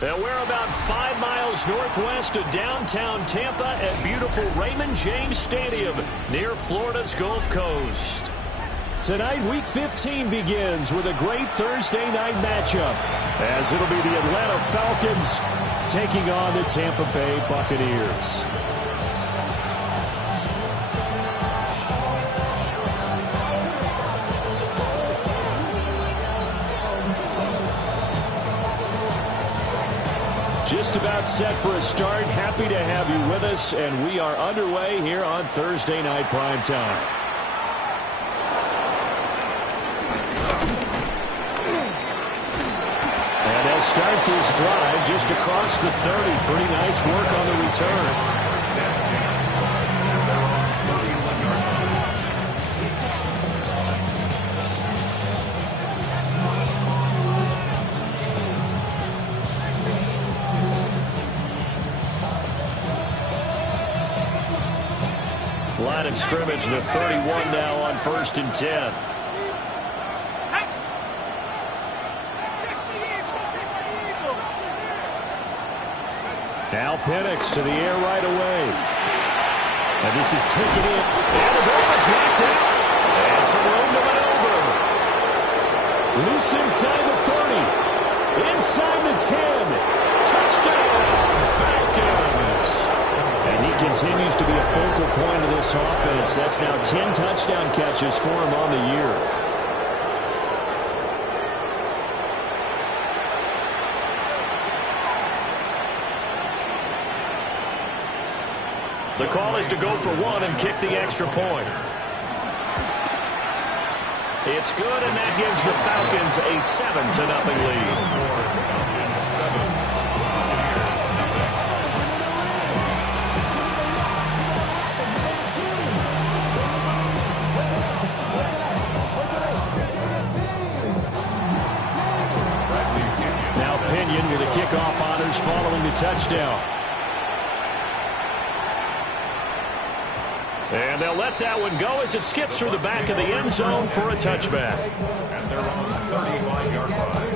And we're about 5 miles northwest of downtown Tampa at beautiful Raymond James Stadium near Florida's Gulf Coast. Tonight, Week 15 begins with a great Thursday night matchup, as it'll be the Atlanta Falcons taking on the Tampa Bay Buccaneers. Just about set for a start. Happy to have you with us, and we are underway here on Thursday Night Primetime. And they'll start this drive just across the 30. Pretty nice work on the return. Line of scrimmage, the 31 now on 1st and 10. Now Penix to the air right away. And this is taken in. And the ball is knocked out. And some room to maneuver. Loose inside the 30. Inside the 10. Touchdown, Falcons. And he continues to be a focal point of this offense. That's now 10 touchdown catches for him on the year. The call is to go for one and kick the extra point. It's good, and that gives the Falcons a 7-0 lead. With the kickoff honors following the touchdown. And they'll let that one go as it skips through the back of the end zone for a touchback. And they're on the 31-yard line.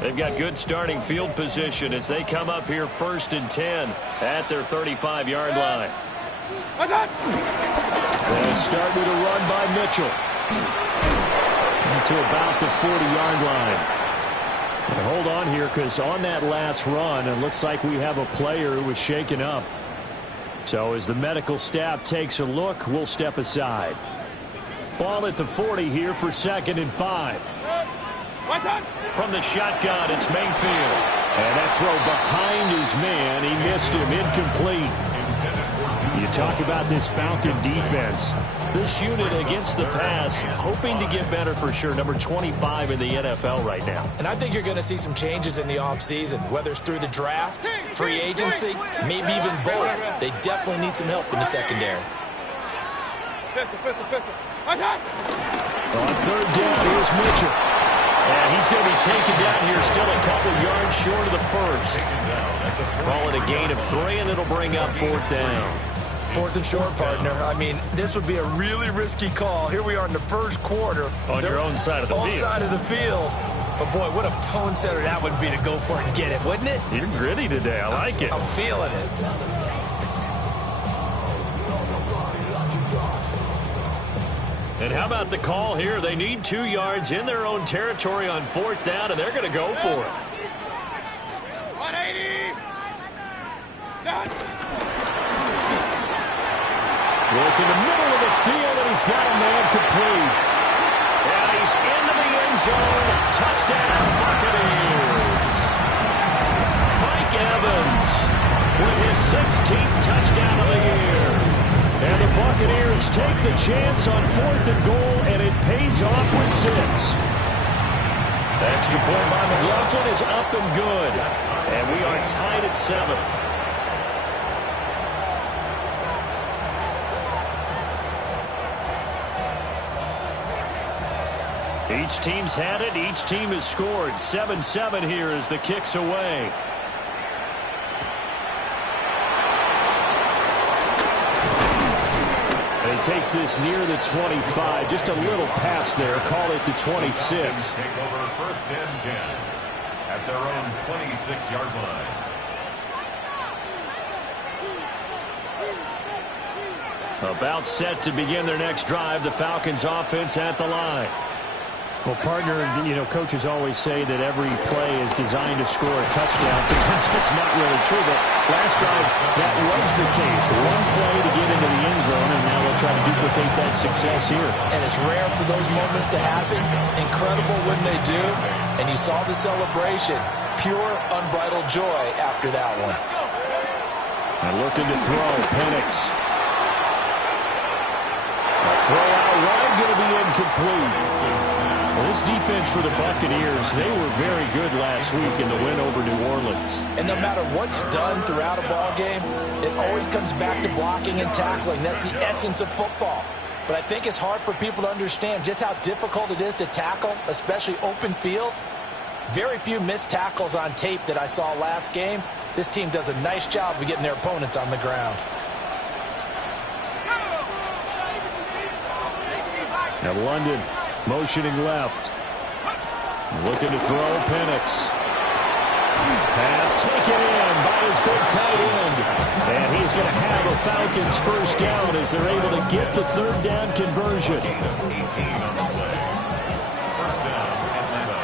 They've got good starting field position as they come up here 1st and 10 at their 35-yard line. They'll start with a run by Mitchell. To about the 40-yard line. And hold on here, because on that last run, it looks like we have a player who was shaken up. So as the medical staff takes a look, we'll step aside. Ball at the 40 here for 2nd and 5. From the shotgun, it's Mayfield. And that throw behind his man. He missed him. Incomplete. You talk about this Falcon defense. This unit against the pass, hoping to get better for sure. Number 25 in the NFL right now. And I think you're going to see some changes in the offseason, whether it's through the draft, free agency, maybe even both. They definitely need some help in the secondary. On 3rd down, here's Mitchell. And he's going to be taken down here, still a couple yards short of the first. Call it a gain of 3, and it'll bring up 4th down. 4th and short, partner. I mean, this would be a really risky call. Here we are in the first quarter. On your own side of the field. On side of the field. But, boy, what a tone setter that would be to go for it and get it, wouldn't it? You're gritty today. I like it. I'm feeling it. And how about the call here? They need 2 yards in their own territory on 4th down, and they're going to go for it. 180. Done. Work in the middle of the field, and he's got a man complete. And he's into the end zone. Touchdown, Buccaneers. Mike Evans with his 16th touchdown of the year. And the Buccaneers take the chance on 4th and goal, and it pays off with 6. Extra point by McLaughlin is up and good. And we are tied at 7. Each team's had it. Each team has scored. 7-7 here as the kick's away. takes this near the 25, just a little past there. Call it the 26. Take over first and 10 at their own 26-yard line. About set to begin their next drive. The Falcons offense at the line. Well, partner, coaches always say that every play is designed to score a touchdown. Sometimes it's not really true, but last drive that was the case. One play to get into the end zone, and now they'll try to duplicate that success here. And it's rare for those moments to happen. Incredible when they do. And you saw the celebration. Pure, unbridled joy after that one. And looking to throw, Penix. A throw out wide, going to be incomplete. Well, this defense for the Buccaneers, they were very good last week in the win over New Orleans. And no matter what's done throughout a ball game, it always comes back to blocking and tackling. That's the essence of football. But I think it's hard for people to understand just how difficult it is to tackle, especially open field. Very few missed tackles on tape that I saw last game. This team does a nice job of getting their opponents on the ground. Now London motioning left. Looking to throw, Penix. Pass taken in by his big tight end. And he's going to have a Falcons first down as they're able to get the third down conversion. 18 on the play. First down, Atlanta.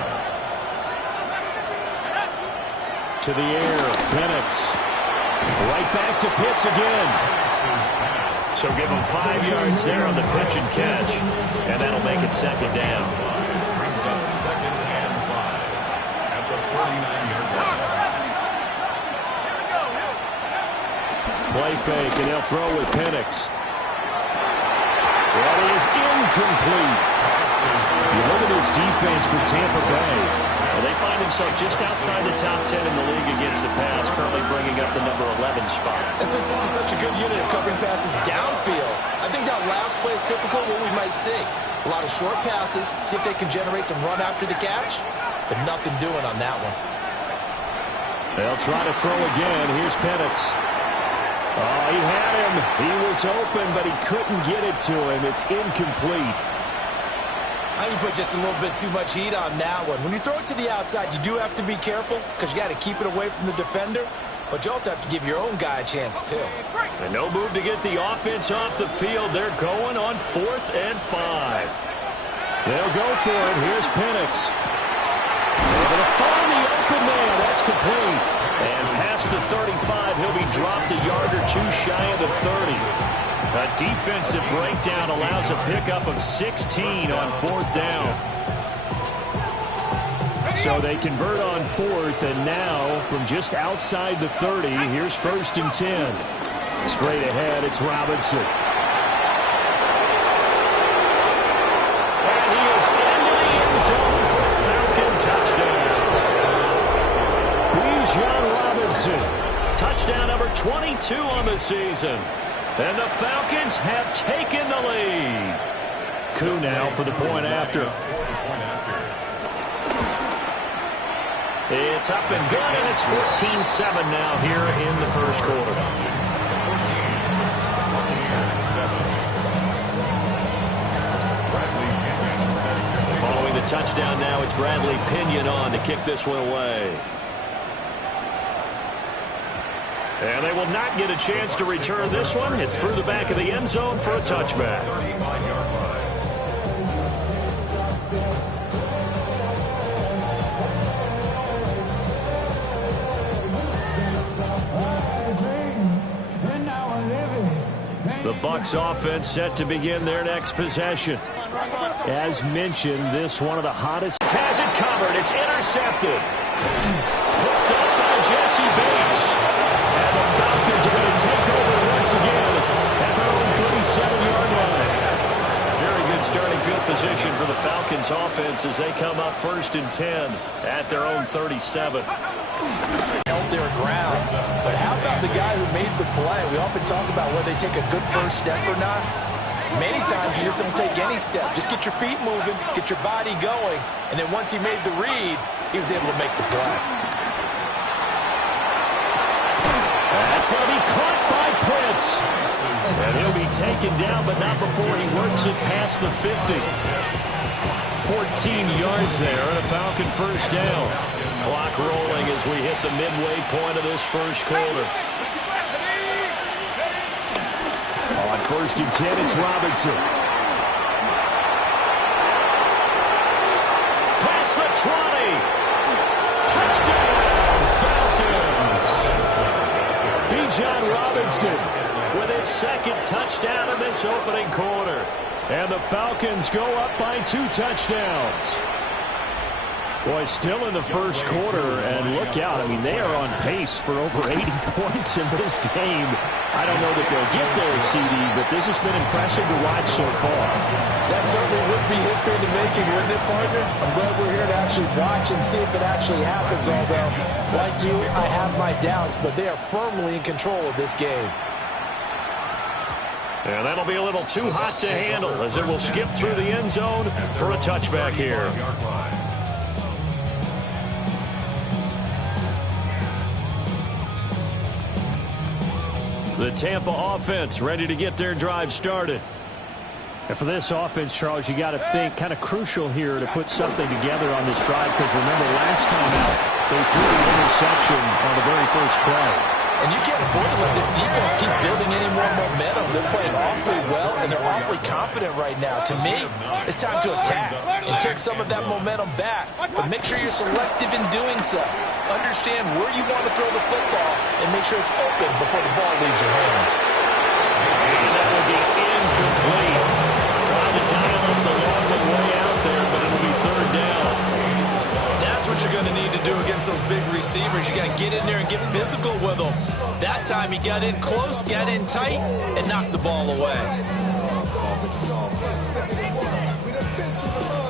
To the air, Penix. Right back to Pitts again. So give him 5 yards there on the pitch and catch, and that'll make it second down. Brings up second and 5 at the 49-yard line. Play fake, and they'll throw with Penix. That is incomplete. You look at this defense for Tampa Bay. Well, they find themselves just outside the top 10 in the league against the pass, currently bringing up the number 11 spot. And since this is such a good unit of covering passes downfield, I think that last play is typical of what we might see. A lot of short passes, see if they can generate some run after the catch, but nothing doing on that one. They'll try to throw again. Here's Penix. Oh, he had him. He was open, but he couldn't get it to him. It's incomplete. I think you put just a little bit too much heat on that one. When you throw it to the outside, you do have to be careful because you got to keep it away from the defender, but you also have to give your own guy a chance too. And no move to get the offense off the field. They're going on 4th and 5. They'll go for it. Here's Penix. They're going to find the open man. That's complete. And past the 35, he'll be dropped a yard or two shy of the 30. A defensive breakdown allows a pickup of 16 on 4th down. So they convert on 4th, and now from just outside the 30, here's 1st and 10. Straight ahead, it's Robinson. And he is into the end zone for a Falcon touchdown. Bijan Robinson, touchdown number 22 on the season. And the Falcons have taken the lead. Coup now for the point after. It's up and good, and it's 14-7 now here in the first quarter. Following the touchdown now, it's Bradley Pinion on to kick this one away. And they will not get a chance to return this one. It's through the back of the end zone for a touchback. The BUCS offense set to begin their next possession. As mentioned, this one of the hottest. Has it covered. It's intercepted. Hooked up by Jesse Bates. And the Falcons are going to take over once again at their own 37-yard line. Very good starting field position for the Falcons offense as they come up 1st and 10 at their own 37. Held their ground. But how about the guy who made the play? We often talk about whether they take a good first step or not. Many times you just don't take any step. Just get your feet moving, get your body going, and then once he made the read, he was able to make the play. That's going to be caught by Pitts. And he'll be taken down, but not before he works it past the 50. 14 yards there and a Falcon first down. Clock rolling as we hit the midway point of this first quarter. On 1st and 10, it's Robinson. Past the 20. Touchdown, Falcons. Bijan Robinson with his second touchdown in this opening quarter. And the Falcons go up by 2 touchdowns. Boy, still in the first quarter, and look out. I mean, they are on pace for over 80 points in this game. I don't know that they'll get there, CD, but this has been impressive to watch so far. That certainly would be history in the making, wouldn't it, partner? I'm glad we're here to actually watch and see if it actually happens, although, like you, I have my doubts, but they are firmly in control of this game. And that'll be a little too hot to handle as it will skip through the end zone for a touchback here. The Tampa offense ready to get their drive started. And for this offense, Charles, you got to think kind of crucial here to put something together on this drive, because remember last time out, they threw an interception on the very first play. And you can't afford to let this defense keep building any more momentum. They're playing awfully well, and they're awfully confident right now. To me, it's time to attack and take some of that momentum back. But make sure you're selective in doing so. Understand where you want to throw the football and make sure it's open before the ball leaves your hands. And that will be incomplete. Trying to dial up the long one way out there, but it'll be 3rd down. That's what you're going to need to do against those big receivers. You got to get in there and get physical with them. That time he got in close, got in tight, and knocked the ball away.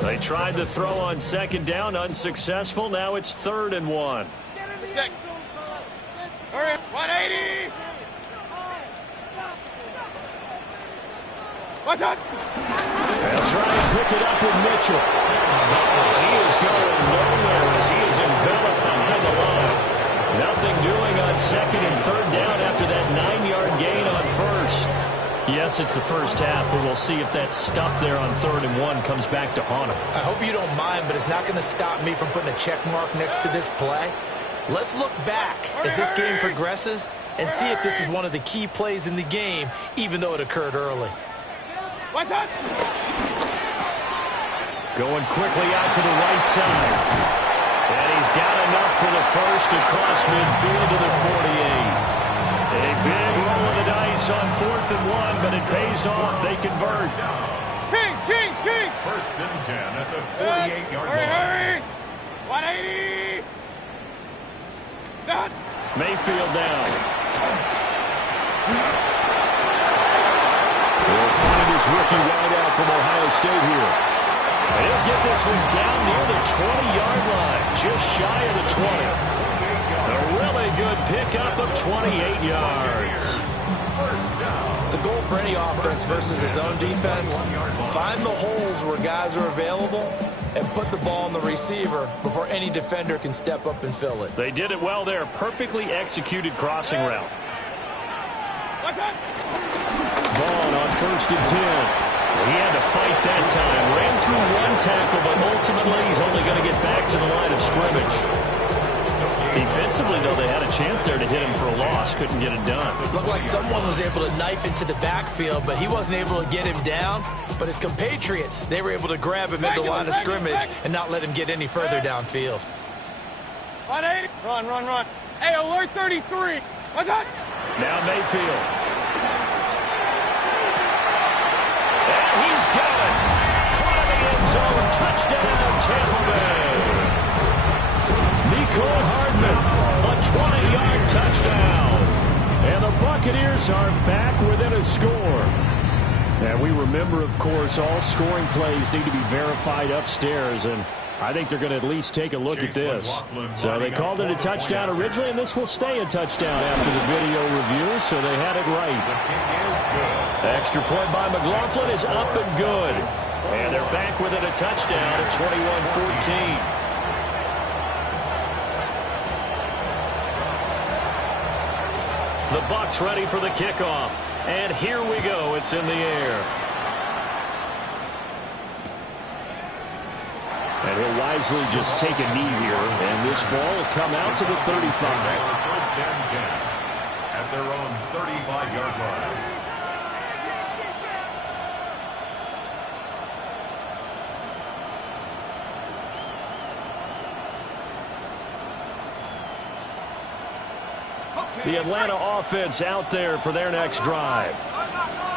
They tried to throw on 2nd down, unsuccessful. Now it's 3rd and 1. Hurry, 180. Watch out. They'll try and pick it up with Mitchell. He is going nowhere as he is enveloped behind the line. Nothing doing on 2nd and 3rd down after that 9-yard gain on 1st. Yes, it's the first half, but we'll see if that stuff there on 3rd and 1 comes back to haunt him. I hope you don't mind, but it's not going to stop me from putting a check mark next to this play. Let's look back as this game progresses and see if this is one of the key plays in the game, even though it occurred early. Watch out. Going quickly out to the right side. And he's got enough for the first across midfield to the 48. A big roll of the dice on 4th and 1, but it pays off. They convert. King. 1st and 10 at the 48-yard line. Hurry. 180. Done. Mayfield down. He'll find his rookie wideout from Ohio State here. And he'll get this one down near the 20-yard line, just shy of the 20. A really good pickup of 28 yards. The goal for any offense versus his own defense, find the holes where guys are available and put the ball on the receiver before any defender can step up and fill it. They did it well there. Perfectly executed crossing route. Vaughn on 1st and 10. He had to fight that time. Ran through one tackle, but ultimately he's only going to get back to the line of scrimmage. Defensively, though, they had a chance there to hit him for a loss. Couldn't get it done. It looked like someone was able to knife into the backfield, but he wasn't able to get him down. But his compatriots, they were able to grab him at the line of scrimmage and not let him get any further downfield. 180. Run. Hey, alert 33. What's up? Now Mayfield. And he's got it. Climbing end zone. Touchdown, Tampa Bay. Nicole Hardman, a 20-yard touchdown. And the Buccaneers are back within a score. And we remember, of course, all scoring plays need to be verified upstairs, and I think they're going to at least take a look at this. So they called it a touchdown originally, and this will stay a touchdown after the video review, so they had it right. Extra point by McLaughlin is up and good. And they're back within a touchdown at 21-14. The BUCS ready for the kickoff. And here we go. It's in the air. And he'll wisely just take a knee here. And this ball will come out to the 35. First and 10 at their own 35-yard line. The Atlanta offense out there for their next drive.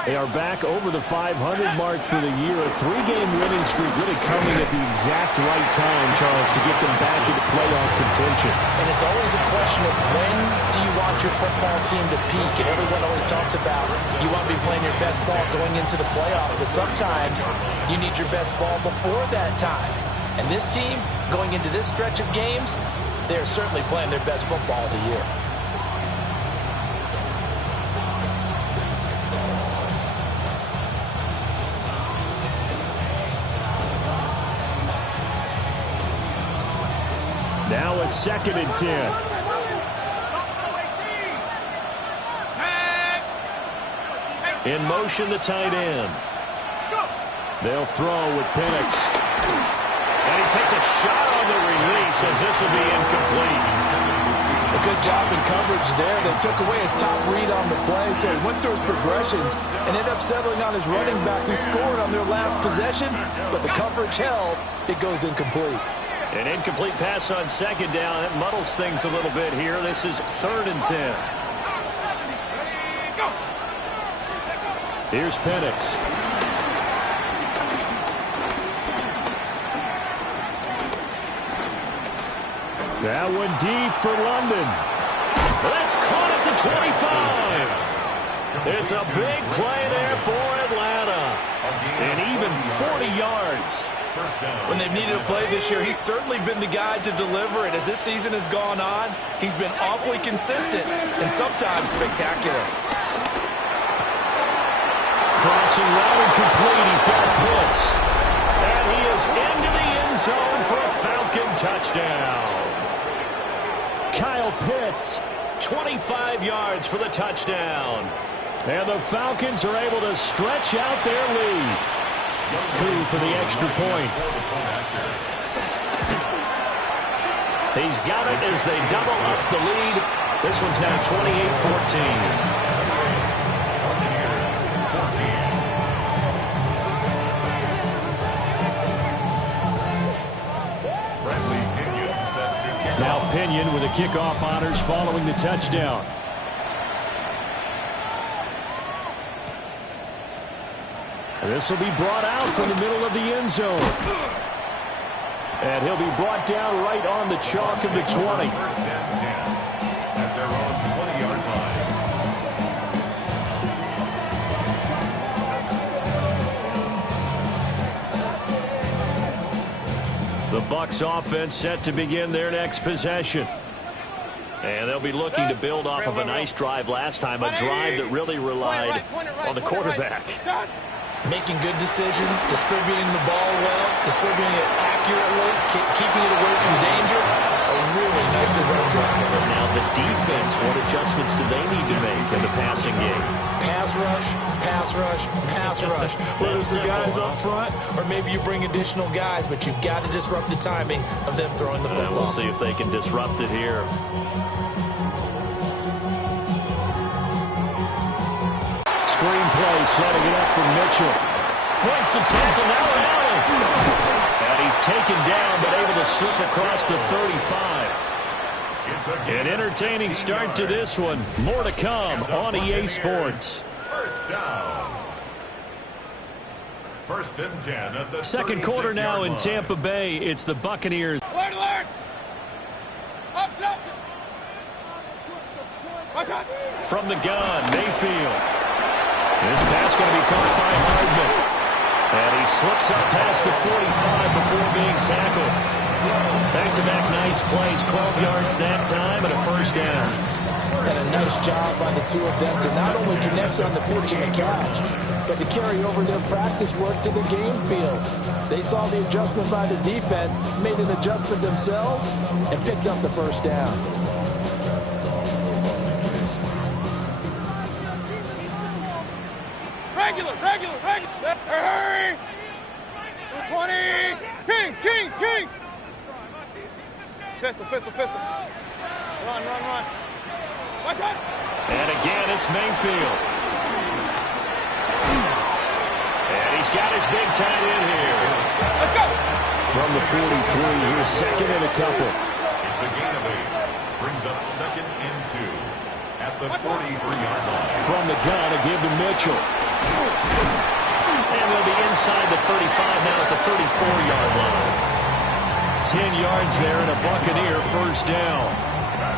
They are back over the 500 mark for the year. A 3-game winning streak really coming at the exact right time, Charles, to get them back into playoff contention. And it's always a question of when do you want your football team to peak? And everyone always talks about you want to be playing your best ball going into the playoffs, but sometimes you need your best ball before that time. And this team, going into this stretch of games, they're certainly playing their best football of the year. Now a 2nd and 10. In motion, the tight end. They'll throw with Penix. And he takes a shot on the release as this will be incomplete. A good job in coverage there. They took away his top read on the play, so he went through his progressions and ended up settling on his running back who scored on their last possession, but the coverage held. It goes incomplete. An incomplete pass on 2nd down. That muddles things a little bit here. This is 3rd and 10. Here's Penix. That one deep for London. That's caught at the 25. It's a big play there for Atlanta. And even 40 yards. When they've needed a play this year, he's certainly been the guy to deliver it. As this season has gone on, he's been awfully consistent and sometimes spectacular. Crossing route incomplete. He's got Pitts. And he is into the end zone for a Falcon touchdown. Kyle Pitts, 25 yards for the touchdown. And the Falcons are able to stretch out their lead. Coup for the extra point. He's got it as they double up the lead. This one's now 28-14. Now Pinion with the kickoff honors following the touchdown. This will be brought out from the middle of the end zone. And he'll be brought down right on the chalk of the 20. First and 10 at their own 20-yard line. The BUCS offense set to begin their next possession. And they'll be looking to build off of a nice drive last time, a drive that really relied on the quarterback. Making good decisions, distributing the ball well, distributing it accurately, keeping it away from danger. A really nicely run drive. Now the defense, what adjustments do they need to make in the passing game? Pass rush, pass rush, pass rush. Whether it's the guys up front or maybe you bring additional guys, but you've got to disrupt the timing of them throwing the football. We'll see if they can disrupt it here. Screenplay setting it up for Mitchell. Breaks the tackle, now Allen. And he's taken down, but able to slip across the 35. An entertaining start to this one. More to come on EA Sports. First down. First and 10 at the Second quarter now in Tampa Bay. It's the Buccaneers. Alert, alert! Up, up! Watch out! From the gun, Mayfield. This pass going to be caught by Hardman. And he slips up past the 45 before being tackled. Back-to-back nice plays, 12 yards that time and a first down. And a nice job by the two of them to not only connect on the pitch and the catch, but to carry over their practice work to the game field. They saw the adjustment by the defense, made an adjustment themselves, and picked up the first down. Regular. Hurry. 20. Kings. Pistol. Run. Watch out. And again, it's Mayfield. And he's got his big tight end here. Let's go. From the 43, here's second and a couple. It's a gain of 8. Brings up 2nd and 2 at the 43-yard line. From the gun, a give to Mitchell. And they'll be inside the 35 now at the 34-yard line. 10 yards there and a Buccaneer first down.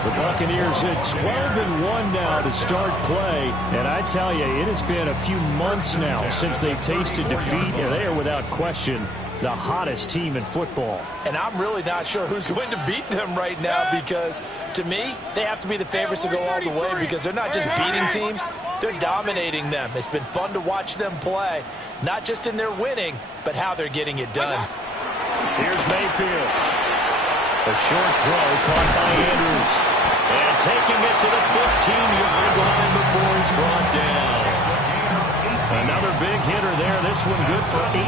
The Buccaneers at 12-1 now to start play. And I tell you, it has been a few months now since they've tasted defeat, and they are without question the hottest team in football. And I'm really not sure who's going to beat them right now, because to me, they have to be the favorites to go all the way, because they're not just beating teams, they're dominating them. It's been fun to watch them play, not just in their winning, but how they're getting it done. Here's Mayfield. A short throw caught by Andrews. And taking it to the 15-yard line before he's brought down. Another big hitter there. This one good for 18.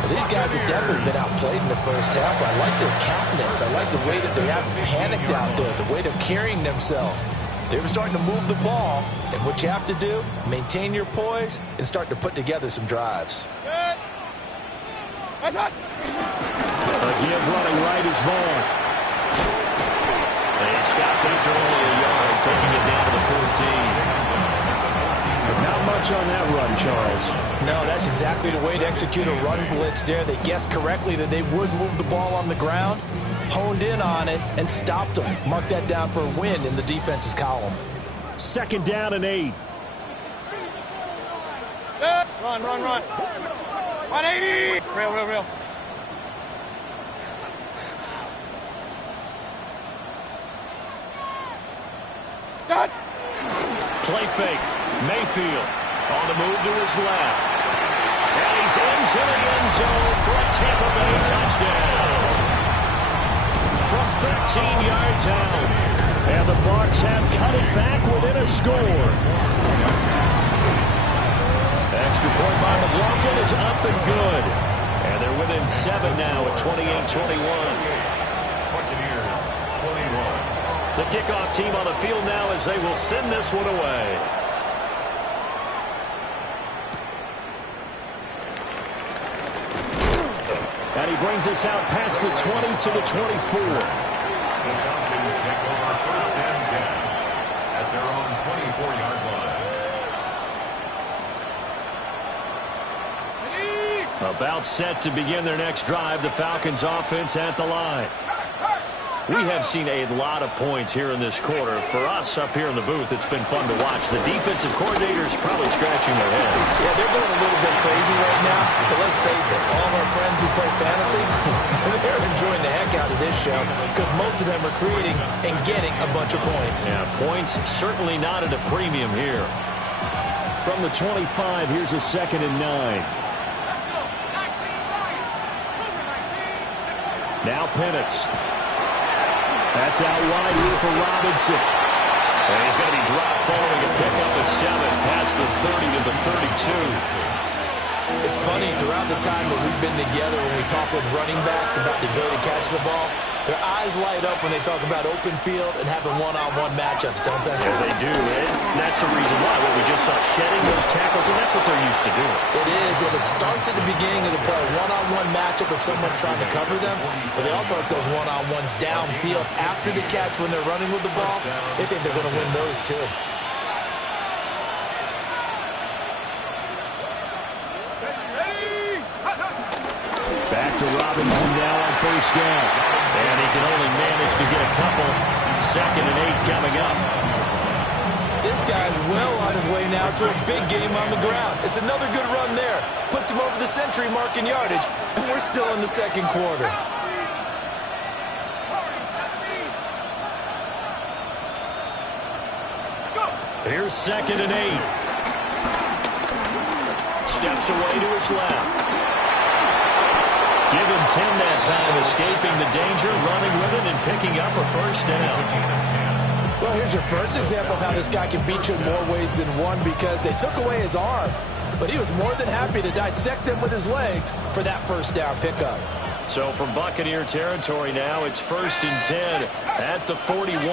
Well, these guys have definitely been outplayed in the first half. I like their confidence. I like the way that they haven't panicked out there, the way they're carrying themselves. They were starting to move the ball, and what you have to do, maintain your poise and start to put together some drives. Watch out. A give running right is Vaughn. They stopped after only a yard, taking it down to the 14. But not much on that run, Charles. No, that's exactly the way to execute a run blitz there. They guessed correctly that they would move the ball on the ground, honed in on it, and stopped them. Mark that down for a win in the defense's column. 2nd down and 8. Run. 180. Real. Start. Play fake. Mayfield on the move to his left. And he's into the end zone for a Tampa Bay touchdown. From 13 yards out. And the BUCS have cut it back within a score. Extra point by McLaughlin is up and good. And they're within 7 now at 28-21. Buccaneers 21. The kickoff team on the field now as they will send this one away. And he brings us out past the 20 to the 24. The Falcons take over 1st and 10 at their own 24-yard line. About set to begin their next drive, the Falcons offense at the line. We have seen a lot of points here in this quarter. For us up here in the booth, it's been fun to watch. The defensive coordinators probably scratching their heads. Yeah, they're going a little bit crazy right now, but let's face it, all of our friends who play fantasy, they're enjoying the heck out of this show because most of them are creating and getting a bunch of points. Yeah, points certainly not at a premium here. From the 25, here's a 2nd and 9. Now Penix. That's out wide here for Robinson. And he's going to be dropped following a pickup of 7 past the 30 to the 32. It's funny, throughout the time that we've been together when we talk with running backs about the ability to catch the ball, their eyes light up when they talk about open field and having one-on-one matchups, don't they? Yeah, they do. And that's the reason why. What we just saw, shedding those tackles, and that's what they're used to doing. It is, and it starts at the beginning of the play, one-on-one matchup of someone trying to cover them, but they also like those one-on-ones downfield after the catch when they're running with the ball. They think they're going to win those too. Back to Robinson now on 1st down. And he can only manage to get a couple. 2nd and 8 coming up. This guy's well on his way now to a big game on the ground. It's another good run there. Puts him over the century mark in yardage, and we're still in the 2nd quarter. Here's 2nd and 8. Steps away to his left. Give him 10 that time, escaping the danger, running with it, and picking up a 1st down. Well, here's your first example of how this guy can beat you in more ways than one, because they took away his arm, but he was more than happy to dissect them with his legs for that first down pickup. So from Buccaneer territory now, it's 1st and 10 at the 41.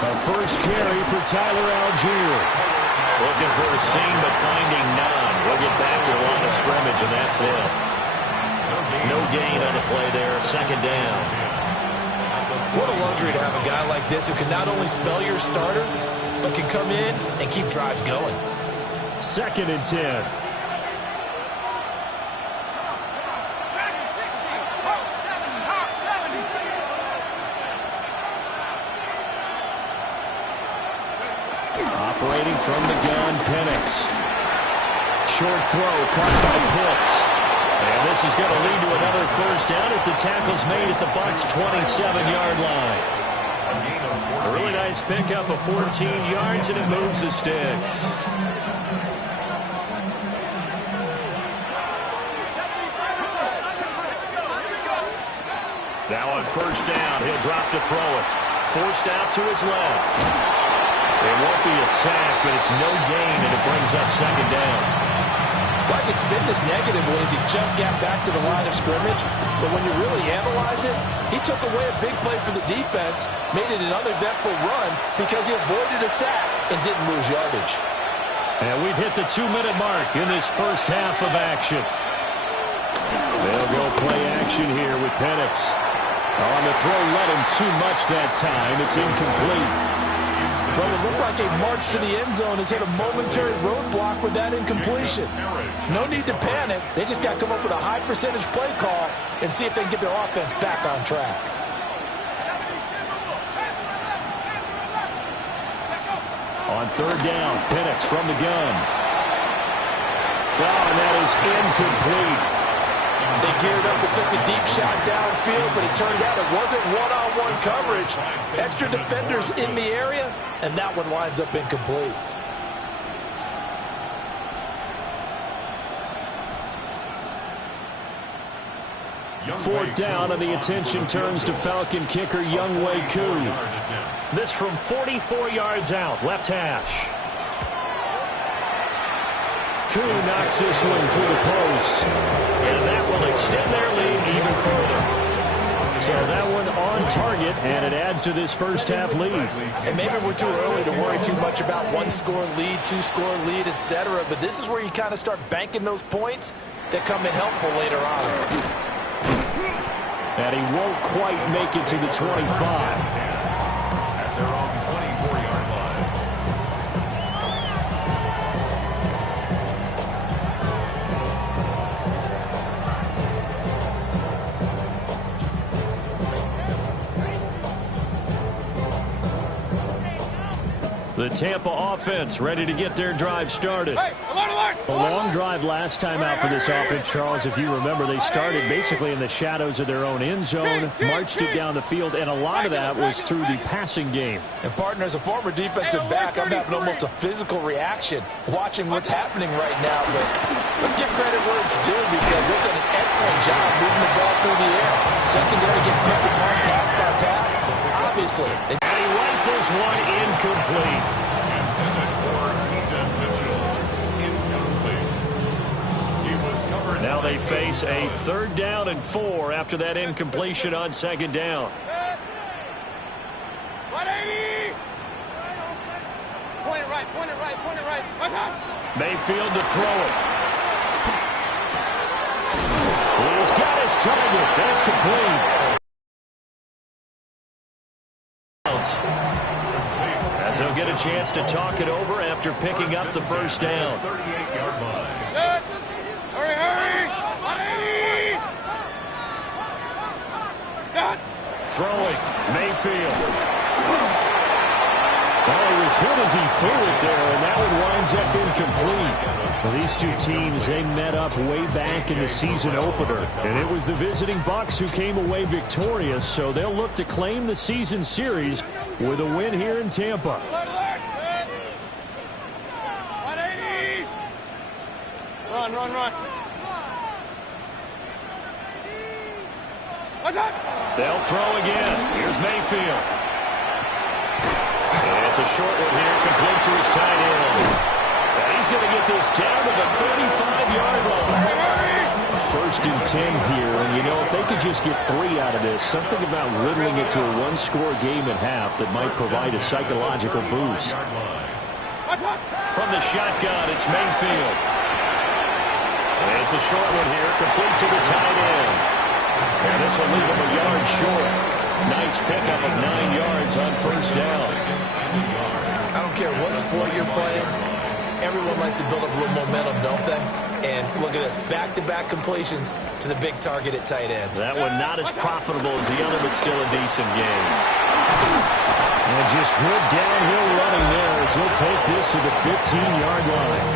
A first carry for Tyler Algier. Looking for a seam, but finding none. We'll get back to the line of scrimmage, and that's it. No gain on the play there, 2nd down. What a luxury to have a guy like this who can not only spell your starter, but can come in and keep drives going. 2nd and 10. Operating from the gun, Penix. Short throw, caught by Pitts. And this is going to lead to another first down as the tackle's made at the BUCS 27-yard line. A really nice pickup of 14 yards, and it moves the sticks. Now on first down, he'll drop to throw it. Forced out to his left. It won't be a sack, but it's no gain, and it brings up 2nd down. Well, it's been this negative one as he just got back to the line of scrimmage. But when you really analyze it, he took away a big play for the defense, made it an uneventful run because he avoided a sack and didn't lose yardage. And we've hit the 2-minute mark in this first half of action. They'll go play action here with Penix. On the throw, let him too much that time. It's incomplete. Well, it looked like a march to the end zone has hit a momentary roadblock with that incompletion. No need to panic. They just got to come up with a high percentage play call and see if they can get their offense back on track. On 3rd down, Penix from the gun. Oh, and that is incomplete. They geared up and took the deep shot downfield, but it turned out it wasn't one-on-one coverage. Extra defenders in the area, and that one winds up incomplete. Fourth down, and the attention turns to Falcon kicker Younghoe Koo. This from 44 yards out, left hash. Koo knocks this one through the post, and that will extend their lead even further. So that one on target, and it adds to this first half lead. And maybe we're too early to worry too much about one-score lead, two-score lead, etc. But this is where you kind of start banking those points that come in helpful later on. And he won't quite make it to the 25. At their own 24-yard line. The Tampa offense ready to get their drive started. Hey, alert, alert! A long drive last time out for this offense, Charles. If you remember, they started basically in the shadows of their own end zone, marched it down the field, and a lot of that was through the passing game. And, partner, as a former defensive back, I'm having almost a physical reaction watching what's happening right now. But let's give credit where it's due because they've done an excellent job moving the ball through the air. Secondary getting picked apart pass by pass. Obviously. And he rifles one incomplete. Intended for Ethan Mitchell. Incomplete. He was covered. Now they face a 3rd down and 4 after that incompletion on 2nd down. 180! Point it right, point it right, point it right. Mayfield to throw it. He's got his target. That's complete. As he'll get a chance to talk it over after picking up the first down. 38-yard line. Hurry, hurry! 180! Scott! Throwing, Mayfield. Well, he was hit as he threw it there, and that one winds up incomplete. Well, these two teams, they met up way back in the season opener, and it was the visiting BUCS who came away victorious, so they'll look to claim the season series with a win here in Tampa. Alert, alert! 180! Run, run, run. They'll throw again. Here's Mayfield. And it's a short one here, complete to his tight end. And he's going to get this down to the 35-yard line. First and 10 here, and you know, if they could just get 3 out of this, something about whittling it to a one-score game at half that might provide a psychological boost. From the shotgun, it's Mayfield. And it's a short one here, complete to the tight end. And this will leave him a yard short. Nice pickup of 9 yards on first down. I don't care what sport you're playing. Everyone likes to build up a little momentum, don't they? And look at this, back-to-back completions to the big target at tight end. That one not as profitable as the other, but still a decent game. And just good downhill running there as he'll take this to the 15-yard line.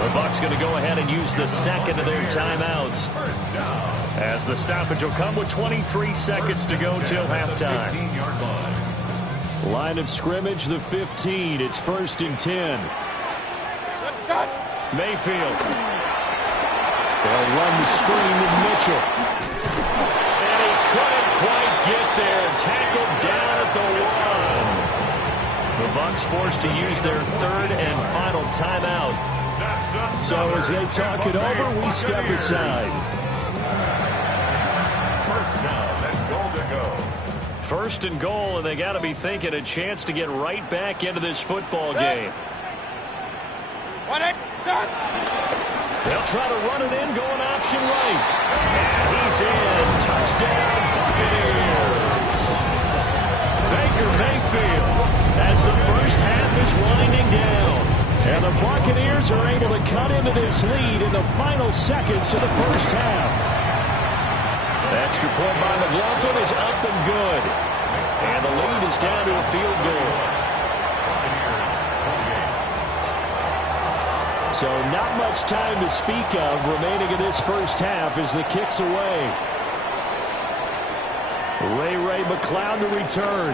The Bucs going to go ahead and use the second of their timeouts, as the stoppage will come with 23 seconds to go till halftime. Line of scrimmage, the 15. It's first and 10. Mayfield. They'll run the screen with Mitchell. And he couldn't quite get there. Tackled down at the 1. The Bucs forced to use their third and final timeout. So as they talk it over, we step aside. First and goal, and they got to be thinking a chance to get right back into this football game. They'll try to run it in, going option right. And he's in. Touchdown, Buccaneers. Baker Mayfield as the first half is winding down. And the Buccaneers are able to cut into this lead in the final seconds of the first half. Extra point by McLaughlin is up and good. And the lead is down to a field goal. So not much time to speak of remaining in this first half as the kick's away. Ray McLeod to return.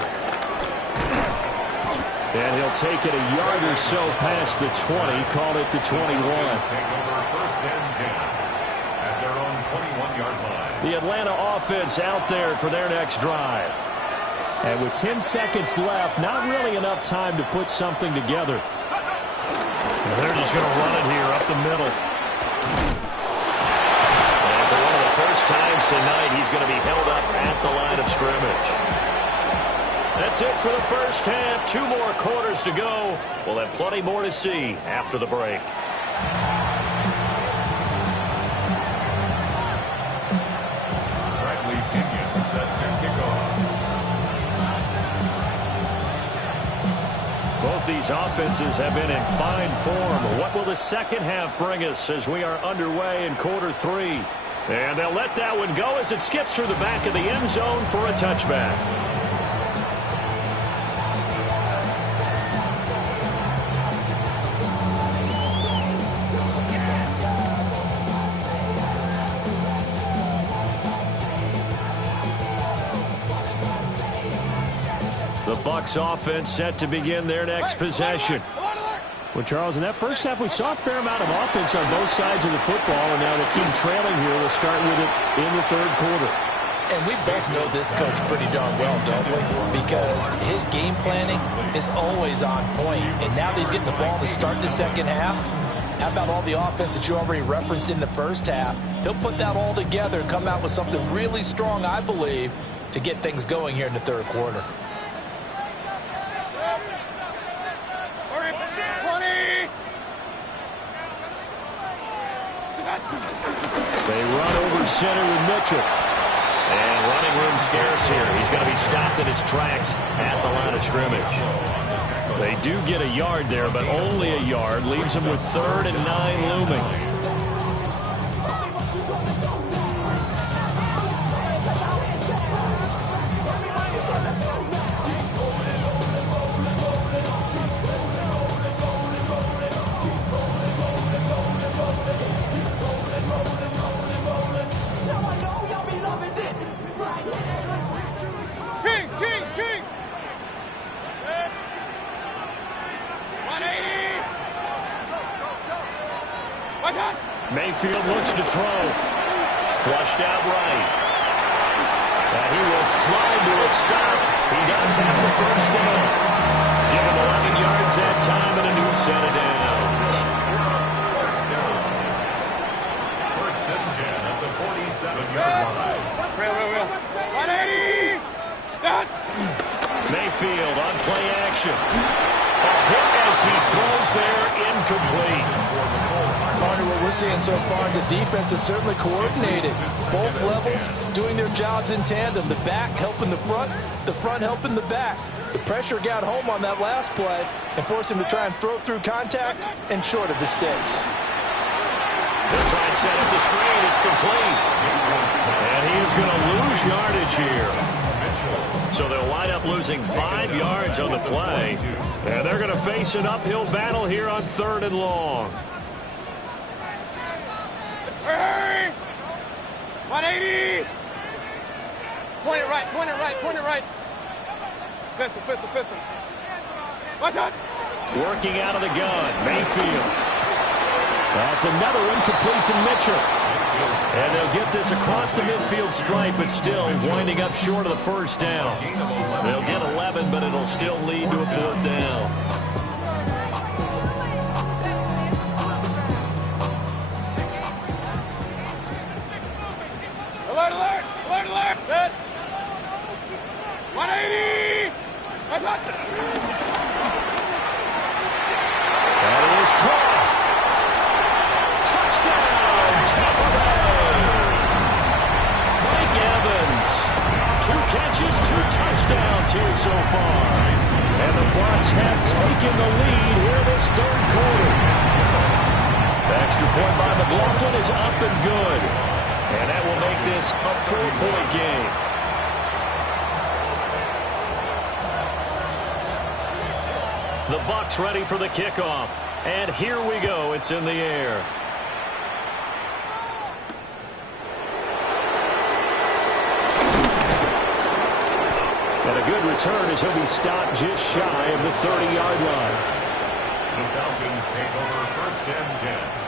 And he'll take it a yard or so past the 20, call it the 21. The Atlanta offense out there for their next drive. And with 10 seconds left, not really enough time to put something together. They're just going to run it here up the middle. And for one of the first times tonight, he's going to be held up at the line of scrimmage. That's it for the first half. 2 more quarters to go. We'll have plenty more to see after the break. Bradley Pinion set to kick off. Both these offenses have been in fine form. What will the second half bring us as we are underway in quarter 3? And they'll let that one go as it skips through the back of the end zone for a touchback. The Bucs offense set to begin their next possession. Well, Charles, in that first half, we saw a fair amount of offense on both sides of the football, and now the team trailing here will start with it in the third quarter. And we both know this coach pretty darn well, don't we? Because his game planning is always on point. And now that he's getting the ball to start the second half, how about all the offense that you already referenced in the first half? He'll put that all together and come out with something really strong, I believe, to get things going here in the third quarter. They run over center with Mitchell. And running room scarce here. He's going to be stopped in his tracks at the line of scrimmage. They do get a yard there, but only a yard. Leaves him with 3rd and 9 looming. Mayfield looks to throw. Flushed out right. will slide to a stop. He does have the first down. Give him 11 yards that time and a new set of downs. First and 10 at the 47-yard line. Real. 180. Done. Mayfield on play action. A hit as he throws there, incomplete. Partner, what we're seeing so far is the defense is certainly coordinated. Both levels doing their jobs in tandem. The back helping the front helping the back. The pressure got home on that last play and forced him to try and throw through contact and short of the sticks. They'll try and set up the screen. It's complete. And he is going to lose yardage here. So they'll wind up losing 5 yards on the play. And they're going to face an uphill battle here on 3rd and long. Hurry. 180. Point it right. Pistol. Watch out. Working out of the gun, Mayfield. That's another incomplete to Mitchell. And they'll get this across the midfield stripe, but still winding up short of the first down. They'll get 11, but it'll still lead to a 4th down. Alert. Good. 180. Watch out. That is caught. Touchdown, Tampa Bay. Mike Evans. 2 catches, 2 touchdowns here so far. And the BUCS have taken the lead here this 3rd quarter. The extra point by McLaughlin is up and good. And that will make this a 4-point game. The BUCS ready for the kickoff. And here we go. It's in the air. And a good return as he'll be stopped just shy of the 30-yard line. The Falcons take over 1st and 10.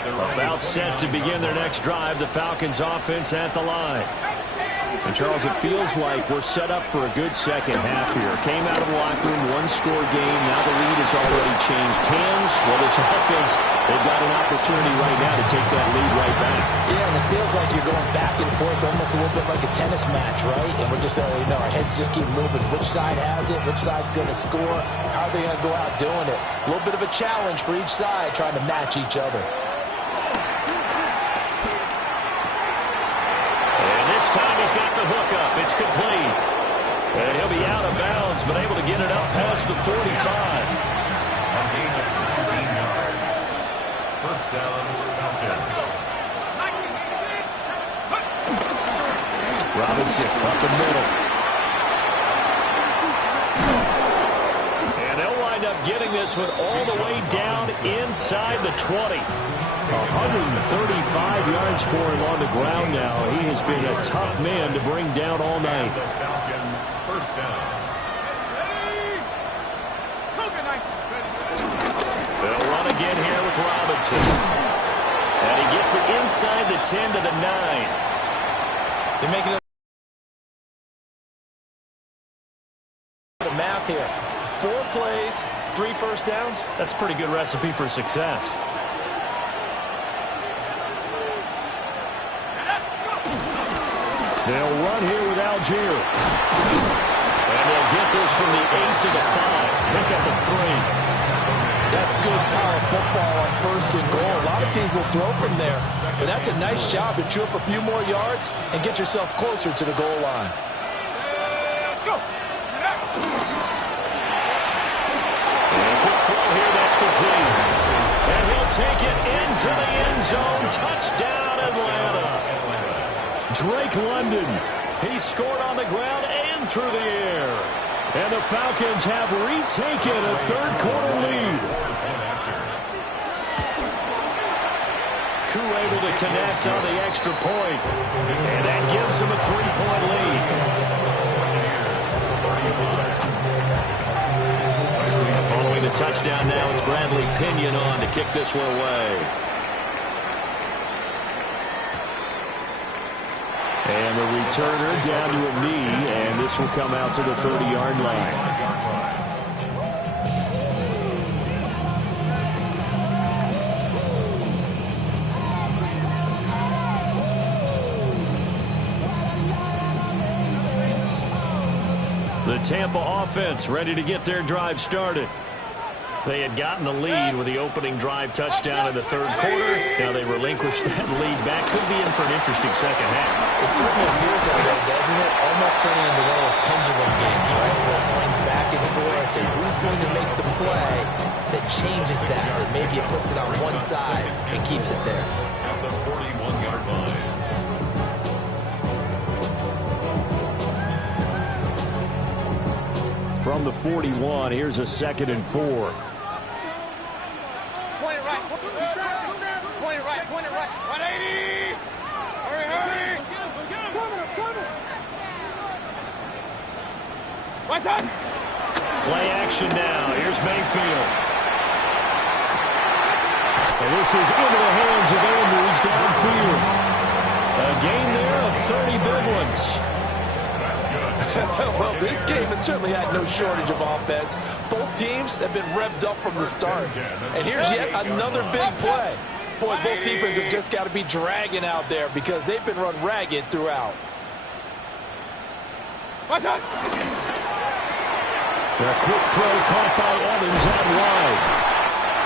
About set to begin their next drive. The Falcons offense at the line. And, Charles, it feels like we're set up for a good second half here. Came out of the locker room, 1-score game. Now the lead has already changed hands. Well, this offense, they've got an opportunity right now to take that lead right back. Yeah, and it feels like you're going back and forth almost a little bit like a tennis match, right? And we're just, our heads just keep moving. Which side has it? Which side's going to score? How are they going to go out doing it? A little bit of a challenge for each side trying to match each other. Time he's got the hook up. It's complete. And he'll be out of bounds, but able to get it up past the 45. A gain of 19 yards. First down, Falcons. Robinson up the middle. And they'll wind up getting this one all the way down inside the 20. 135 yards for him on the ground now. He has been a tough man to bring down all night. The Falcon first down. They'll run again here with Robinson. And he gets it inside the 10 to the 9. They're making it a math here. 4 plays, 3 first downs. That's a pretty good recipe for success. They'll run here with Algier. And they'll get this from the 8 to the 5. Pick up a 3. That's good power football on 1st and goal. A lot of teams will throw from there, but that's a nice job to chew up a few more yards and get yourself closer to the goal line. And a quick throw here, that's complete. And he'll take it into the end zone. Touchdown, Atlanta. Drake London, he scored on the ground and through the air. And the Falcons have retaken a 3rd quarter lead. Koo able to connect on the extra point. And that gives them a 3-point lead. Following the touchdown now, it's Bradley Pinion on to kick this one away. And the returner down to a knee, and this will come out to the 30-yard line. The Tampa offense ready to get their drive started. They had gotten the lead with the opening drive touchdown in the third quarter. Now they relinquished that lead back. Could be in for an interesting second half. It certainly appears that way, doesn't it? Almost turning into one of those pendulum games, right? Where it swings back and forth, and who's going to make the play that changes that? Or maybe it puts it on one side and keeps it there. At the 41-yard line. From the 41, here's a 2nd and 4. Point it right. Point it right. Point it right. 180. Hurry, hurry. What's up? Play action now. Here's Mayfield. And this is into the hands of Andrews downfield. A gain there of 30 big ones. Well, this game has certainly had no shortage of offense. Both teams have been revved up from the start. And here's yet another big play. Boy, both defenses have just got to be dragging out there because they've been run ragged throughout. What's up? A quick throw caught by Evans out wide.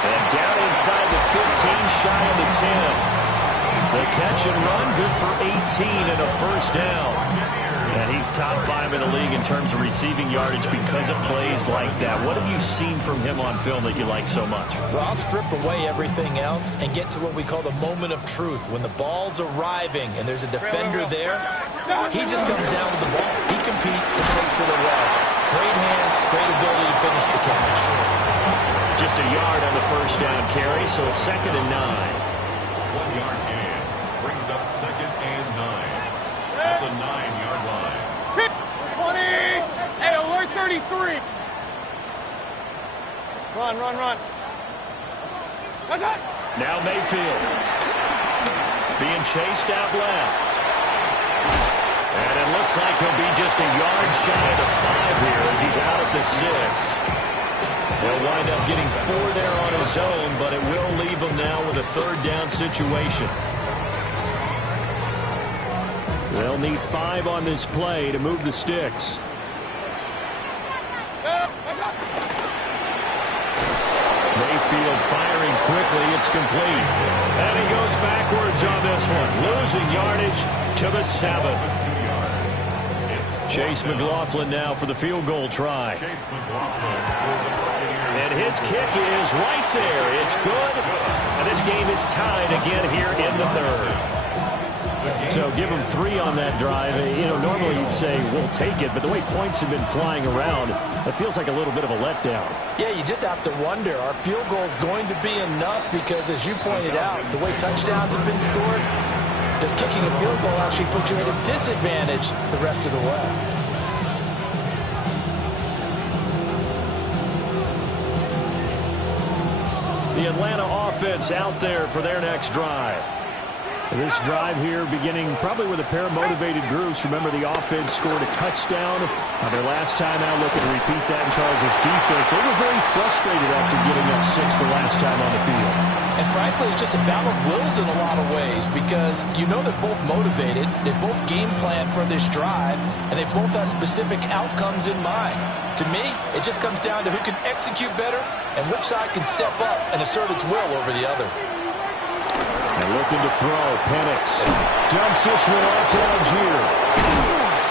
And down inside the 15, shy of the 10. The catch and run, good for 18 and a first down. And he's top 5 in the league in terms of receiving yardage because of plays like that. What have you seen from him on film that you like so much? Well, I'll strip away everything else and get to what we call the moment of truth. When the ball's arriving and there's a defender there, he just comes down with the ball. He competes and takes it away. Great hands, great ability to finish the catch. Just a yard on the first down carry, so it's 2nd and 9. 1-yard gain brings up 2nd and 9 at the 9-yard line. 20. Hey, alert 33. Run, run, run. What's up? Now Mayfield. Being chased out left. And it looks like he'll be just a yard shy of the 5 here as he's out at the 6. He'll wind up getting 4 there on his own, but it will leave him now with a 3rd down situation. They'll need 5 on this play to move the sticks. Mayfield firing quickly. It's complete. And he goes backwards on this one. Losing yardage to the 7. Chase McLaughlin now for the field goal try. And his kick is right there. It's good. And this game is tied again here in the 3rd. So give them 3 on that drive. You know, normally you'd say, we'll take it, but the way points have been flying around, it feels like a little bit of a letdown. Yeah, you just have to wonder, are field goals going to be enough? Because as you pointed out, the way touchdowns have been scored, does kicking a field goal actually put you at a disadvantage the rest of the way? The Atlanta offense out there for their next drive. This drive here beginning probably with a pair of motivated groups. Remember, the offense scored a touchdown on their last time out. Looking to repeat that in Charles' defense. They were very frustrated after giving up 6 the last time on the field. And frankly, it's just a battle of wills in a lot of ways because you know they're both motivated. They both game plan for this drive, and they both have specific outcomes in mind. To me, it just comes down to who can execute better and which side can step up and assert its will over the other. And looking to throw, Penix dumps this one off to Algier.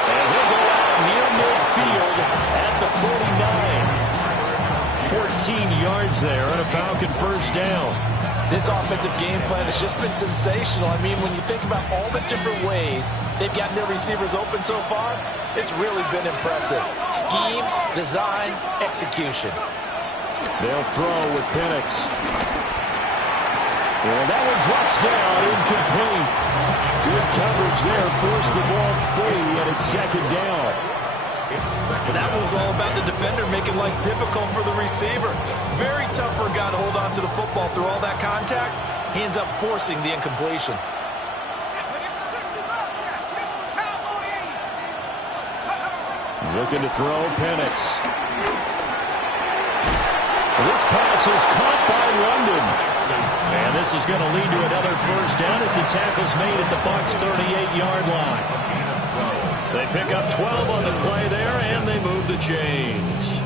And he'll go out near midfield at the 49. 14 yards there on a Falcon first down. This offensive game plan has just been sensational. I mean, when you think about all the different ways they've gotten their receivers open so far, it's really been impressive. Scheme, design, execution. They'll throw with Penix. And that one drops down, incomplete. Good coverage there, forced the ball free, and it's 2nd down. Well, that was all about the defender making life difficult for the receiver. Very tough for a guy to hold on to the football through all that contact. He ends up forcing the incompletion. Looking to throw, Penix. This pass is caught by London. And this is going to lead to another first down as the tackle's made at the BUCS 38-yard line. They pick up 12 on the play there, and they move the chains.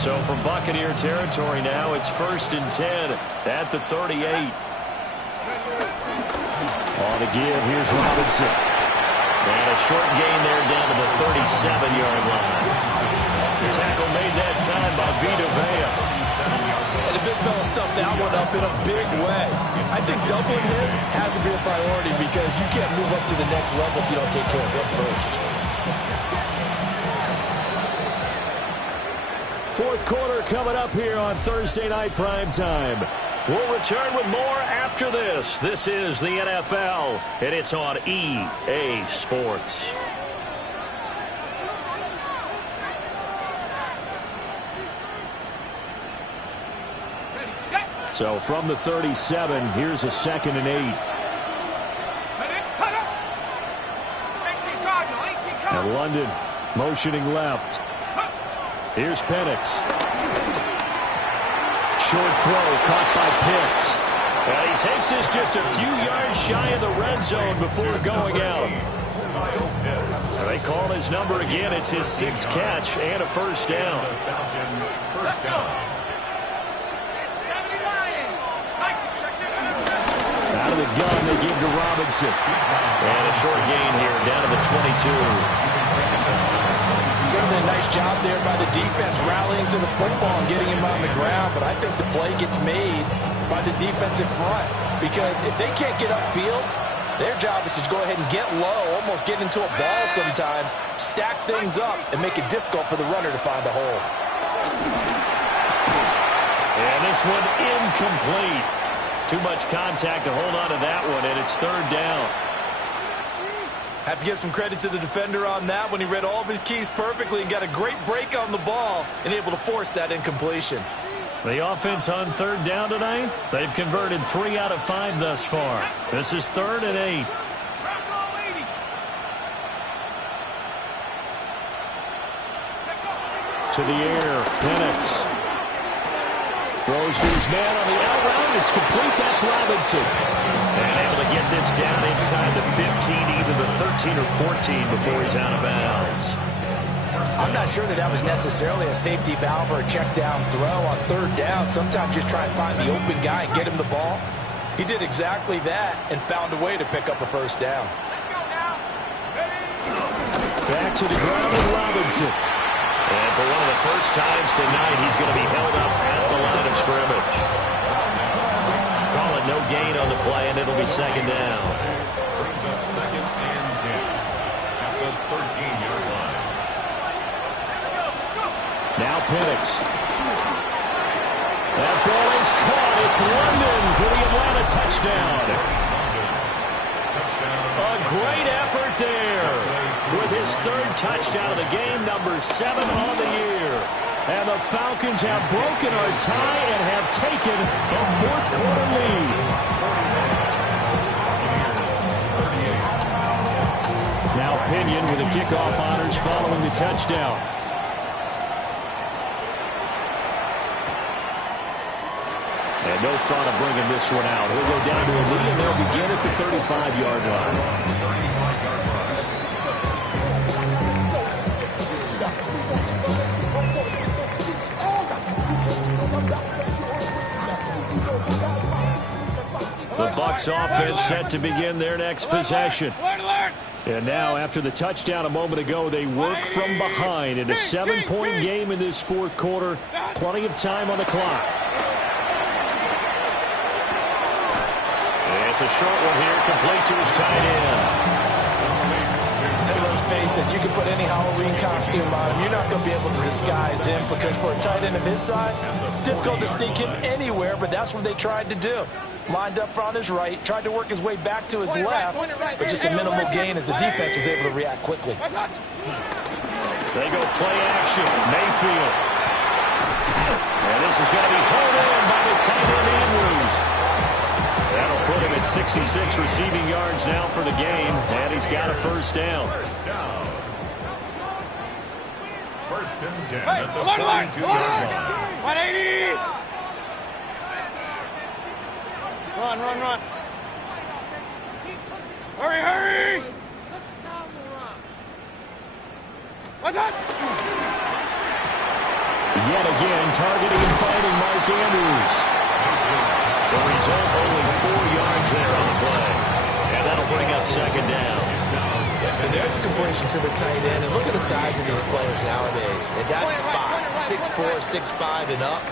So from Buccaneer territory now, it's 1st and 10 at the 38. On to give, here's Robinson. And a short gain there down to the 37-yard line. The tackle made that time by Vita Vea. And the big fella stuffed that one up in a big way. I think doubling him has to be a priority because you can't move up to the next level if you don't take care of him first. Fourth quarter coming up here on Thursday Night Primetime. We'll return with more after this. This is the NFL, and it's on EA Sports. So from the 37, here's a 2nd and 8. And London motioning left. Here's Penix. Short throw caught by Pitts. And he takes this just a few yards shy of the red zone before going out. And they call his number again. It's his 6th catch and a first down. Out of the gun, they give to Robinson. And a short gain here down to the 22. Certainly a nice job there by the defense rallying to the football and getting him on the ground, but I think the play gets made by the defensive front because if they can't get upfield, their job is to go ahead and get low, almost get into a ball sometimes, stack things up, and make it difficult for the runner to find a hole. And this one incomplete. Too much contact to hold on to that one, and it's 3rd down. Have to give some credit to the defender on that when he read all of his keys perfectly and got a great break on the ball and able to force that incompletion. The offense on 3rd down tonight, they've converted 3 out of 5 thus far. This is 3rd and 8. To the air, Penix. Throws to his man on the out route. It's complete. That's Robinson. And able to get this down inside the 15, either the 13 or 14 before he's out of bounds. I'm not sure that was necessarily a safety valve or a check down throw on 3rd down. Sometimes just try and find the open guy and get him the ball. He did exactly that and found a way to pick up a first down. Back to the ground with Robinson. And for one of the first times tonight, he's going to be held up at the line of scrimmage. Call it no gain on the play, and it'll be 2nd down. Brings up 2nd and 10 at the 13-yard line. Now Penix. That ball is caught. It's London for the Atlanta touchdown. A great effort there with his 3rd touchdown of the game, number 7 on the year. And the Falcons have broken our tie and have taken a 4th quarter lead. Now Pinion with the kickoff honors following the touchdown. And no thought of bringing this one out. He'll go down to a lead, and they'll begin at the 35-yard line. The BUCS offense set to begin their next possession. And now, after the touchdown a moment ago, they work from behind in a 7-point game in this 4th quarter. Plenty of time on the clock. It's a short one here, complete to his tight end. And let's face it, you can put any Halloween costume on him. You're not going to be able to disguise him because for a tight end of his size, difficult to sneak him anywhere, but that's what they tried to do. Lined up on his right, tried to work his way back to his left, but just a minimal gain as the defense was able to react quickly. They go play action, Mayfield. And this is going to be pulled in by the tight end Andrews. That'll put him at 66 receiving yards now for the game, and he's got a first down. First and 10 at the 42-yard line. 180! Run. Hurry! What's that? Yet again, targeting and finding Mark Andrews. The result, only 4 yards there on the play. And that'll bring up second down. And there's a completion to the tight end. And look at the size of these players nowadays. At that spot, 6'4", 6'5", and up.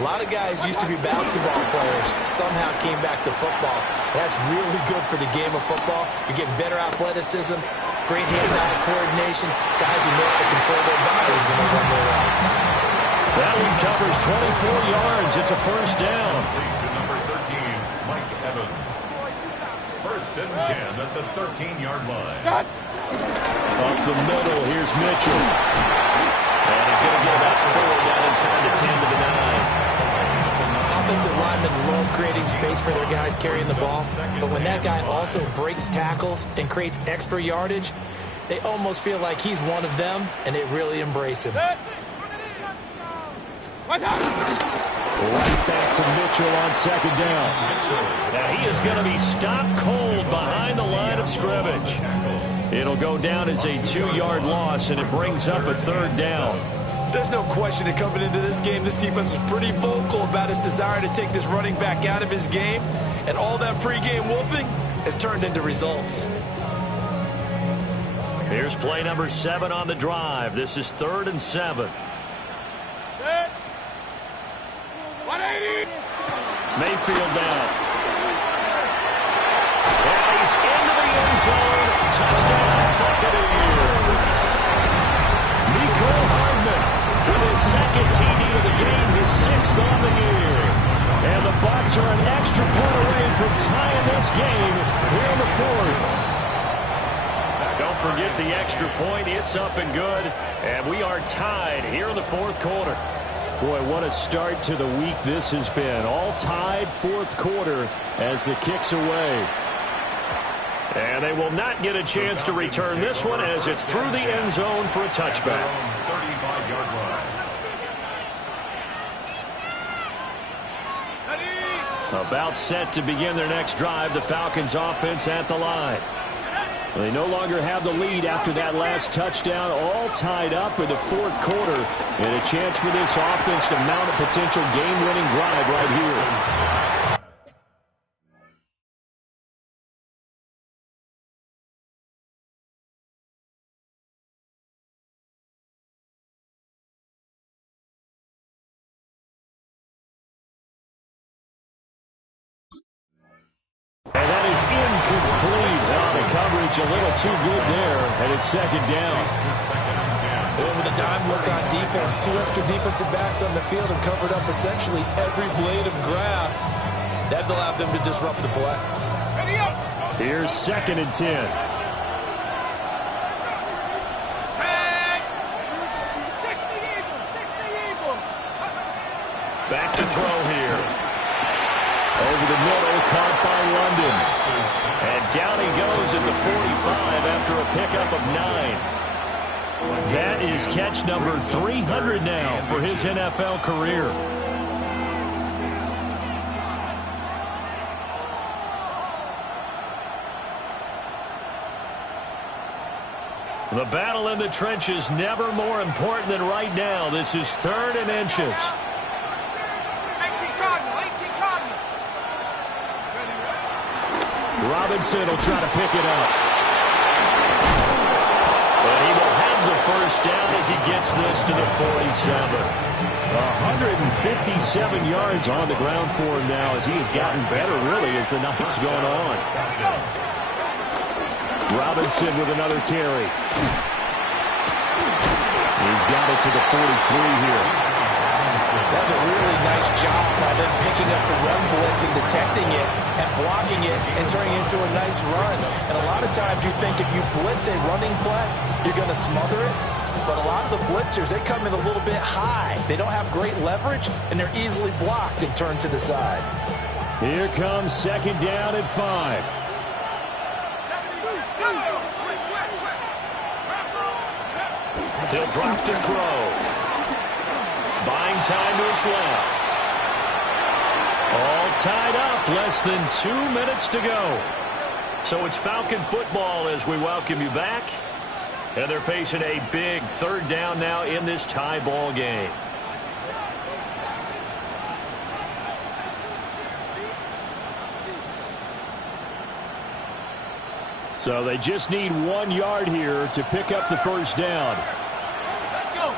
A lot of guys used to be basketball players, somehow came back to football. That's really good for the game of football. You're getting better athleticism, great hand-eye coordination, guys who know how to control their bodies when they run their routes. That one covers 24 yards. It's a first down. To number 13, Mike Evans. First and 10 at the 13-yard line. Up the middle, here's Mitchell. And he's going to get about 4 down inside the 10 to the 9. Offensive linemen love creating space for their guys carrying the ball, but when that guy also breaks tackles and creates extra yardage, they almost feel like he's one of them, and they really embrace him. Right back to Mitchell on second down. Now he is going to be stopped cold behind the line of scrimmage. It'll go down as a 2-yard loss, and it brings up a third down. There's no question that coming into this game, this defense was pretty vocal about his desire to take this running back out of his game, and all that pregame wolfing has turned into results. Here's play number 7 on the drive. This is 3rd and 7. 180! Mayfield down. And he's into the end zone. Touchdown, Buccaneers. Mecole Hardman with his second TD of the game, his 6th on the year. And the Bucs are an extra point away from tying this game here in the 4th. Don't forget the extra point. It's up and good. And we are tied here in the 4th quarter. Boy, what a start to the week this has been. All tied 4th quarter as the kick's away. And they will not get a chance to return this one as it's through the end zone for a touchback. 35-yard line. About set to begin their next drive, the Falcons offense at the line. They no longer have the lead after that last touchdown, all tied up in the 4th quarter, and a chance for this offense to mount a potential game-winning drive right here. And that is incomplete. Well, the coverage a little too good there, and it's second down. And with a dime look on defense, 2 extra defensive backs on the field and covered up essentially every blade of grass. That allowed them to disrupt the play. Here's 2nd and 10. Back to throw here. Over the middle, caught by London. And down he goes at the 45 after a pickup of 9. That is catch number 300 now for his NFL career. The battle in the trenches never more important than right now. This is 3rd and inches. Robinson will try to pick it up. And he will have the first down as he gets this to the 47. 157 yards on the ground for him now as he has gotten better, really, as the night's gone on. Robinson with another carry. He's got it to the 43 here. That's a really nice job by them picking up the run blitz and detecting it and blocking it and turning it into a nice run. And a lot of times you think if you blitz a running play, you're going to smother it. But a lot of the blitzers, they come in a little bit high. They don't have great leverage, and they're easily blocked and turned to the side. Here comes second down at 5. He'll drop to throw. Buying time to his left. All tied up. Less than 2 minutes to go. So it's Falcon football as we welcome you back. And they're facing a big third down now in this tie ball game. So they just need 1 yard here to pick up the first down. Let's go.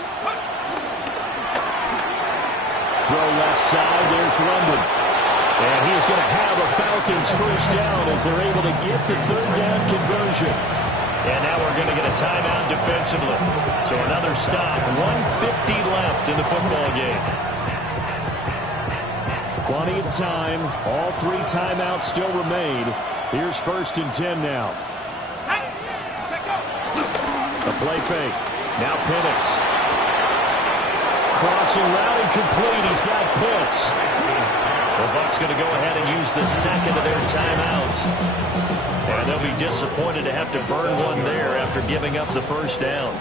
Throw left side. There's London. And he's going to have a Falcons first down as they're able to get the third down conversion. And now we're going to get a timeout defensively. So another stop. 1:50 left in the football game. Plenty of time. All 3 timeouts still remain. Here's 1st and 10 now. A play fake. Now Penix. Crossing route incomplete. He's got Pitts. The Bucs going to go ahead and use the second of their timeouts. And they'll be disappointed to have to burn one there after giving up the first down.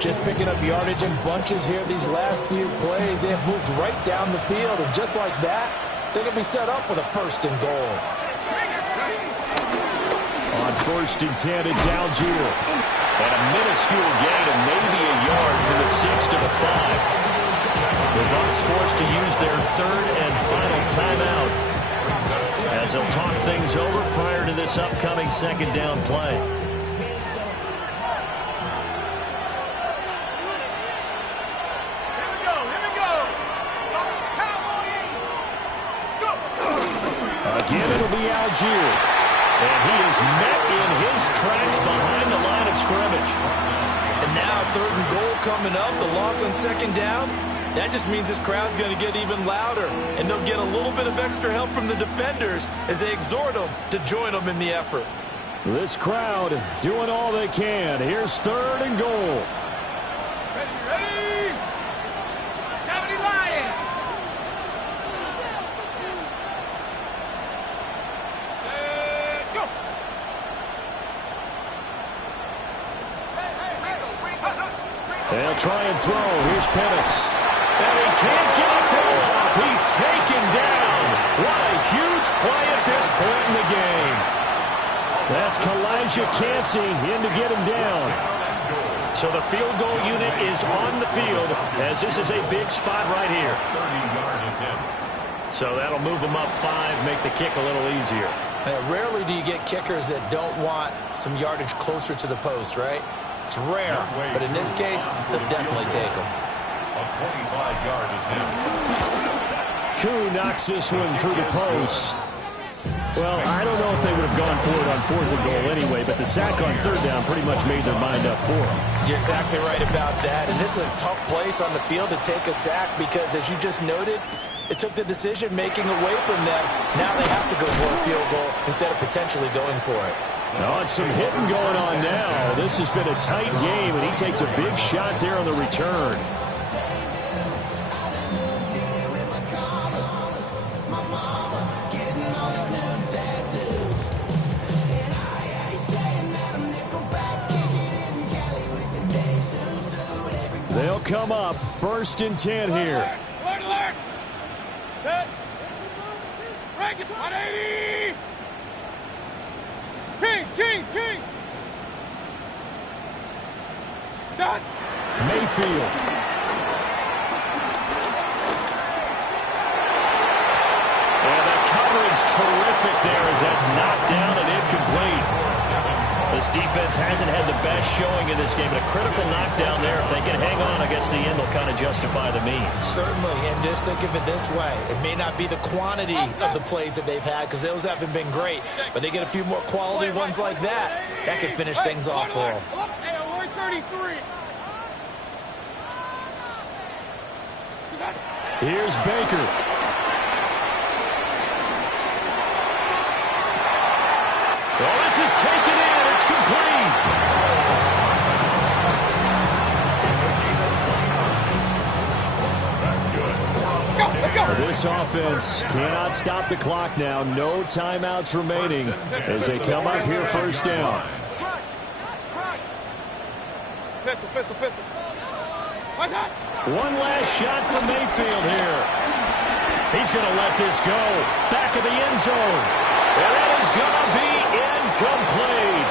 Just picking up yardage in bunches here these last few plays. They have moved right down the field. And just like that, they're going to be set up with a 1st and goal. On 1st and 10, it's Algier. And a minuscule gain of maybe a yard from the 6 to the 5. The Bucs forced to use their 3rd and final timeout as they'll talk things over prior to this upcoming second down play. Again, it'll be Algier. And he is met in his tracks behind the line of scrimmage. And now 3rd and goal coming up. The loss on 2nd down. That just means this crowd's going to get even louder. And they'll get a little bit of extra help from the defenders as they exhort them to join them in the effort. This crowd doing all they can. Here's 3rd and goal. Ready? 70 Lions. Set, go. They'll try and throw. Here's Penix. And he can't get a throw off. He's taken down. What a huge play at this point in the game. That's Kalijah Cansey in to get him down. So the field goal unit is on the field as this is a big spot right here. 30-yard attempt. So that'll move them up 5, make the kick a little easier. Rarely do you get kickers that don't want some yardage closer to the post, right? It's rare, but in this case, they'll definitely take them. A 25-yard attempt. Koo knocks this one through the post. Well, I don't know if they would have gone for it on 4th and goal anyway, but the sack on 3rd down pretty much made their mind up for them. You're exactly right about that. And this is a tough place on the field to take a sack because, as you just noted, it took the decision-making away from them. Now they have to go for a field goal instead of potentially going for it. Oh, and some hitting going on now. This has been a tight game, and he takes a big shot there on the return. They'll come up 1st and 10 here. Alert, alert. Set. Break it. 180. Kings. Done. Mayfield. And the coverage terrific there as that's knocked down and incomplete. This defense hasn't had the best showing in this game, but a critical knockdown there. If they can hang on, I guess the end will kind of justify the means. Certainly, and just think of it this way. It may not be the quantity of the plays that they've had because those haven't been great, but they get a few more quality ones like that. That can finish things off for them. 33. Here's Baker. Well, this is taken in. It's complete. This offense cannot stop the clock now. No timeouts remaining as they come up here first down. Pistol. One last shot from Mayfield here. He's going to let this go. Back of the end zone. And that is going to be incomplete.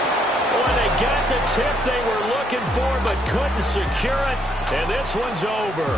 Boy, they got the tip they were looking for but couldn't secure it. And this one's over.